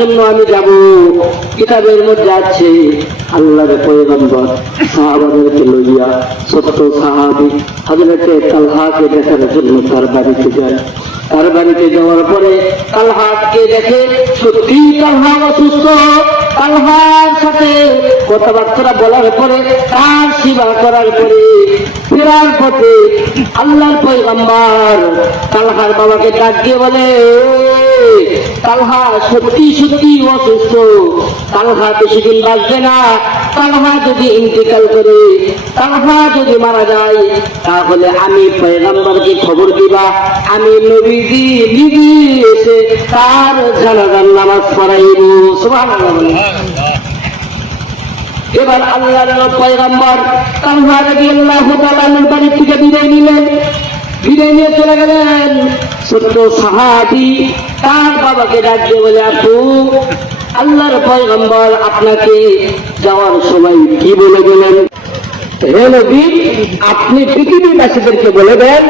জন্য আমি যাব। কিতাবের মধ্যে আছে আল্লাহর পয়গম্বর সাহাবাদেরকে লইয়া ছোট্ট সাহাবী হযরতে তালহাকে দেখার জন্য তার বাড়িতে যায়। তার বাড়িতে যাওয়ার পরে তালহাকে দেখে সত্যি তালহা অসুস্থ। তালহার সাথে কথাবার্তা বলার পরে তার সেবা করার পরে ফেরার পথে আল্লাহর পয়গম্বর তালহার বাবাকে ডাক দিয়ে বলে, তালহা সত্যি সত্যি অসুস্থ, তালহা বেশিদিন বাঁচবে না। তালহা যদি ইন্তেকাল করে, তালহা যদি মারা যায়, তাহলে আমি পয়গম্বরকে খবর দিবা, আমি নবীজি নিজে এসে তার জানাজার নামাজ পড়াইব। সুবহানাল্লাহ। এবার আল্লাহর পয়গম্বর তালহা রাদিয়াল্লাহু তাআলা বাড়ি থেকে বিদায় নিলেন। বিদায় নিয়ে চলে গেলেন। ছোট্ট সাহাবী তার বাবাকে ডাক দিয়ে বলে, আপু আল্লাহর পয়গম্বর আপনাকে যাওয়ার সময় কি বলে গেলেন? হে নবী, আপনি পৃথিবীবাসীদেরকে বলে দেন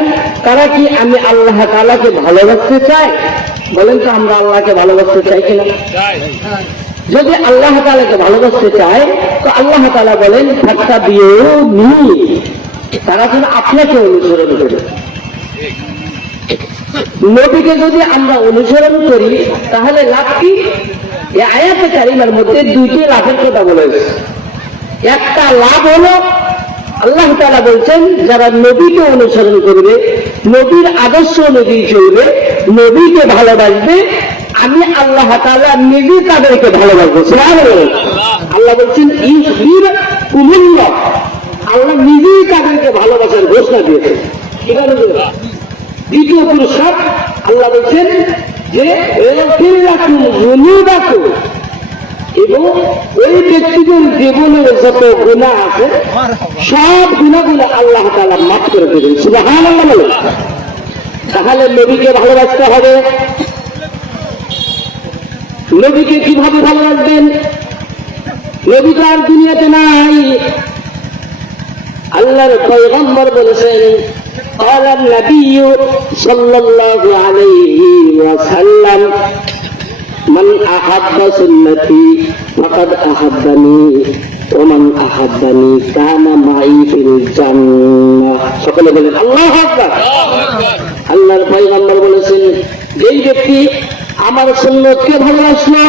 তারা কি আমি আল্লাহ তাআলাকে ভালোবাসতে চাই? বলেন তো আমরা আল্লাহকে ভালোবাসতে চাই কিনা? যদি আল্লাহ তাআলাকে ভালোবাসতে চায় তো আল্লাহ তাআলা বলেন ফাত্তাবিউনি, তারা যেন আপনাকে অনুসরণ করে। নবীকে যদি আমরা অনুসরণ করি তাহলে লাভ কি? এই আয়াতে কারিমার মধ্যে দুইটি লাভের কথা বলেছে। একটা লাভ হলো আল্লাহ তাআলা বলছেন যারা নবীকে অনুসরণ করবে, নবীর আদর্শ অনুযায়ী চলবে, নবীকে ভালোবাসবে, আমি আল্লাহ তাআলা নিজে তাদেরকে ভালোবাসবো। সুবহানাল্লাহ। আল্লাহ বলছেন ইউহিব্বুকুমুল্লাহ, আল্লাহ নিজেই তাদেরকে ভালোবাসার ঘোষণা দিয়েছেন। দ্বিতীয় পুরস্কার আল্লাহ বলছেন যে এবং ওই ব্যক্তিদের জীবনের যত গুনাহ আছে সব গুনাহগুলো আল্লাহ তাআলা মাফ করে দেবেন। সুবহানাল্লাহ। তাহলে নবীকে ভালোবাসতে হবে। নবীকে কিভাবে ভালোবাসবেন? নবী তো আর দুনিয়াতে নাই। আল্লাহর পয়গম্বর বলেছেন قال النبي صلى الله عليه وسلم من أحب سنتي فقد أحبني ومن أحبني كان معي في الجنة। সকলে বলেন আল্লাহু আকবার। আল্লাহর পয়গম্বর বলেছেন যেই ব্যক্তি আমার সুন্নতকে ভালোবাসলো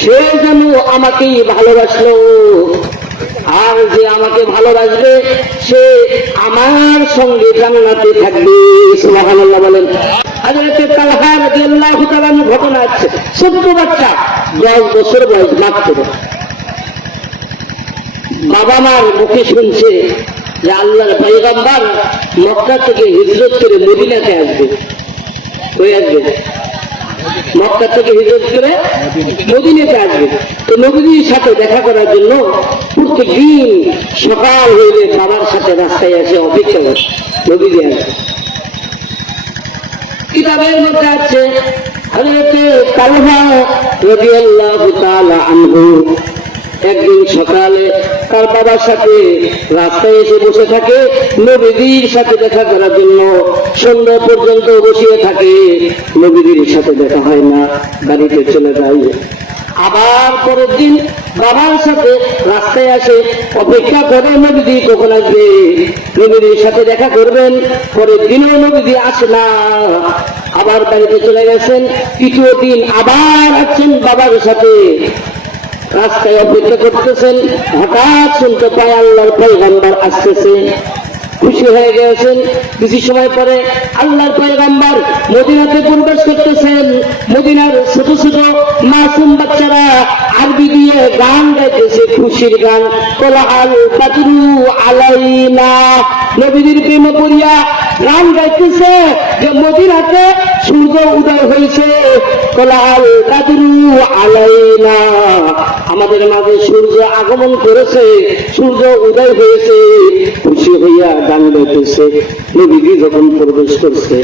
সে যেন আমাকেই ভালোবাসলো, আর যে আমাকে ভালোবাসবে সে আমার সঙ্গে জান্নাতে থাকবে। সুবহানাল্লাহ বলেন। হযরত তালহা রাদিয়াল্লাহু তাআলা ঘটনা আছে। ছোট্ট বাচ্চা 10 বছর বয়স মাত্র, বাবা মার মুখে শুনছে যে আল্লাহর পয়গম্বর মক্কা থেকে হিজরত করে মদিনাতে আসবে। হয়ে আসবে মক্কা থেকে হিজরত করে মদিনাতে আসবে। তো নবীর সাথে দেখা করার জন্য প্রত্যেকদিন সকাল হইলে বাবার সাথে রাস্তায় এসে অপেক্ষা করে নবীজি আসবে। কিতাবের মধ্যে আছে হযরত তালহা রাদিয়াল্লাহু তাআলা আনহু একদিন সকালে তার বাবার সাথে রাস্তায় এসে বসে থাকে, নবীজির সাথে দেখা করার জন্য সন্ধ্যা পর্যন্ত বসিয়ে থাকে। নবীজির সাথে দেখা হয় না, বাড়িতে চলে যায়। আবার পরের দিন বাবার সাথে রাস্তায় আসে, অপেক্ষা করে নবীজি কখন আসবে, নবীজির সাথে দেখা করবেন। পরের দিনও নবীজি আসে না, আবার বাড়িতে চলে গেছেন। তৃতীয় দিন আবার আসছেন বাবার সাথে, রাস্তায় অপেক্ষা করতেছেন। হঠাৎ শুনতে পায় আল্লাহর পয়গম্বর আসতেছে। খুশি হয়ে গেছেন। কিছু সময় পরে আল্লাহর পয়গম্বর মদিনাতে প্রবেশ করতেছেন। মদিনার ছোট ছোট মাসুম বাচ্চারা আরবি দিয়ে গান গাইতেছে, খুশির গান। তোলাহাল বাদরু আলাইনা, নবীজির প্রেমে পড়িয়া গান গাইতেছে যে মদিনাতে সূর্য উদয় হয়েছে। তোলাহাল বাদরু আলাইনা, আমাদের মাঝে সূর্য আগমন করেছে, সূর্য উদয় হয়েছে। খুশি হইয়া গান গাইতেছে। নবীজি যখন প্রবেশ করছে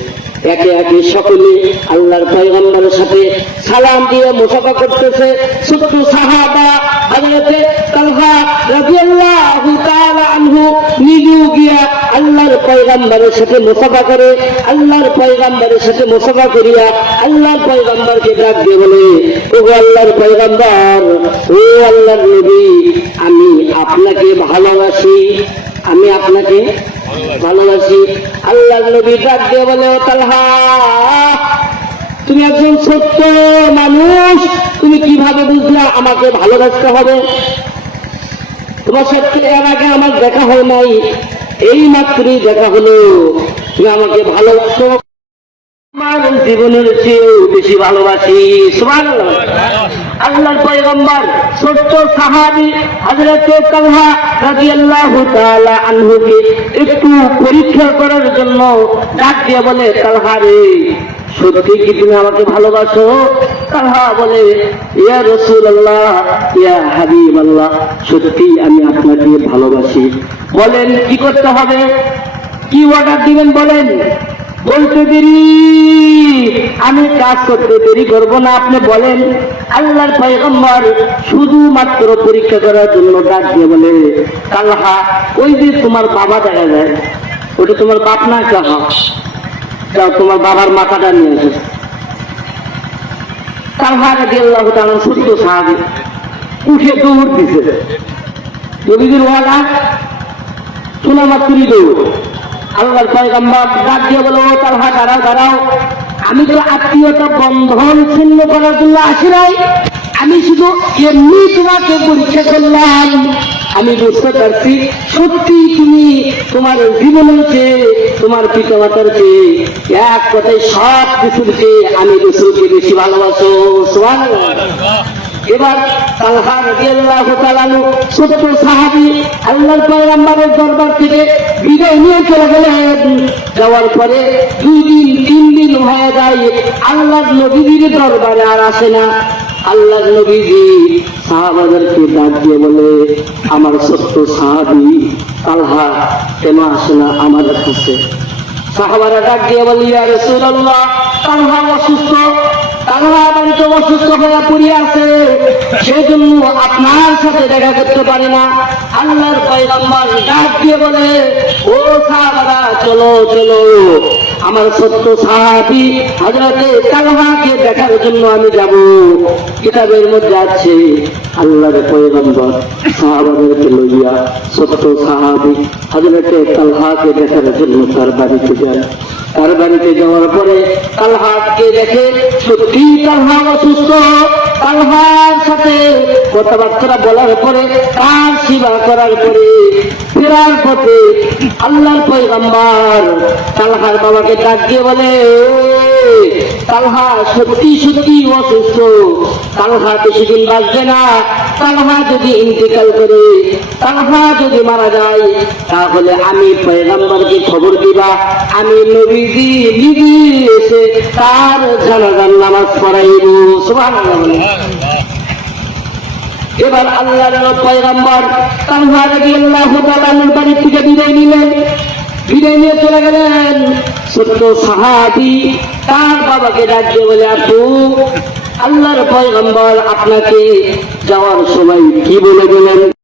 একে একে সকলে আল্লাহর পয়গম্বরের সাথে সালাম দিয়ে মুসাফা করতেছে। ছোট্ট সাহাবা হযরত তালহা রাদিয়াল্লাহু তাআলা আনহু নিজেও গিয়া আল্লাহর পয়গম্বরের সাথে মুসাফা করে, আল্লাহর পয়গম্বরের সাথে মুসাফা করিয়া আল্লাহর পয়গম্বরকে ডাক দিয়ে বলে, ও আল্লাহর পয়গম্বর, ও আল্লাহর নবী, আমি আপনাকে ভালোবাসি, আমি আপনাকে ভালোবাসি। আল্লাহর নবী ডাক দিয়ে বলে, ও তালহা, তুমি একজন সত্য মানুষ, তুমি কিভাবে বুঝলা আমাকে ভালোবাসতে হবে? তোমার সাথে এর আগে আমার দেখা হয় নাই, এই মাত্রই দেখা হলো, তুমি আমাকে ভালোবাসো, আমার জীবনের চেয়েও বেশি ভালোবাসি। সুবহানাল্লাহ। আল্লাহর পয়গম্বর ছোট্ট সাহাবী হযরত তালহা রাদিয়াল্লাহু তাআলা আনহুকে একটু পরীক্ষা করার জন্য ডাক দিয়ে বলে, তালহা রে, সত্যি কি তুমি আমাকে ভালোবাসো? তালহা বলে, ইয়া রাসূলুল্লাহ, ইয়া হাবিবাল্লাহ, সত্যি আমি আপনাকে ভালোবাসি। বলেন কি করতে হবে, কি অর্ডার দিবেন বলেন? বলতে দেরি, আমি কাজ করতে দেরি করবো না, আপনি বলেন। আল্লাহর পয়গম্বর শুধুমাত্র পরীক্ষা করার জন্য ডাক দিয়ে বলে, তালহা, ওই যে তোমার বাবা দেখা যায়, ওটা তোমার বাপ না? যাও তোমার বাবার মাথাটা নিয়ে আসে। তালহা রাদিয়াল্লাহু তাআলা সত্য সাহাবী, উঠে দৌড় দিছে, নবীজির ওয়াদা শোনা মাত্রই দৌড়। আল্লাহর পয়গম্বর ডাক দিয়ে বলো, ও তালহা, দাঁড়াও দাঁড়াও, আমি তো আত্মীয়তা বন্ধন ছিন্ন করার জন্য আসি নাই, আমি শুধু এমনি তোমাকে পরীক্ষা করলাম। আমি বুঝতে পারছি সত্যি তুমি তোমার জীবনের চেয়ে, তোমার পিতামাতার চেয়ে, এক কথায় সব কিছুর চেয়ে আমি রাসূলকে বেশি ভালোবাসো। সুবহানাল্লাহ। এবার তালহা রাদিয়াল্লাহু তাআলা ছোট্ট সাহাবী আল্লাহর পয়গম্বরের দরবার থেকে বিদায় নিয়ে চলে গেলেন। যাওয়ার পরে 2 দিন 3 দিন হয়ে যায়, আল্লাহর নবীর দরবারে আর আসে না। আল্লাহর নবীজি সাহাবাদেরকে ডাক দিয়ে বলে, আমার ছোট্ট সাহাবী তালহা কেন আসে না আমার কাছে? সাহাবারা ডাক দিয়ে বলি, ইয়া রাসূলুল্লাহ, তালহা অসুস্থ, তালহা বাড়িতে অসুস্থ হয়ে পড়ে আছে, সেই জন্য আপনার সাথে দেখা করতে পারে না। আল্লাহর পয়গম্বর ডাক দিয়ে বলে, ও সাহাবারা, চলো চলো, আমার সত্য সাহাবী হযরতে তালহাকে দেখার জন্য আমি যাব। কিতাবের মধ্যে আছে, আল্লাহর পয়গম্বর সাহাবাদেরকে লইয়া সত্য সাহাবী হযরতে তালহাকে দেখার জন্য তার বাড়িতে যান। তার বাড়িতে যাওয়ার পরে তালহাকে দেখে সত্যি তালহা অসুস্থ। তালহার সাথে কথাবার্তা বলার পরে, তার সেবা করার পরে ফেরার পথে আল্লাহর পয়গম্বর তালহার বাবাকে ডাক দিয়ে বলে, তালহা সত্যি সত্যি অসুস্থ, তালহা বেশিদিন বাঁচবে না। তালহা যদি ইন্তেকাল করে, তালহা যদি মারা যায়, তাহলে আমি পয়গম্বরকে খবর দিবা, আমি নবীজি নিজে এসে তার জানাজার নামাজ পড়াইব। সুবহানাল্লাহ। এবার আল্লাহর পয়গম্বর তালহা রাদিয়াল্লাহু তাআলার বাড়ি থেকে বিদায় নিলেন। বিদায় নিয়ে চলে গেলেন। ছোট্ট সাহাবী তার বাবাকে ডাক দিয়ে বলে, আপু, আল্লাহর পয়গম্বর আপনাকে যাওয়ার সময় কি বলে গেলেন?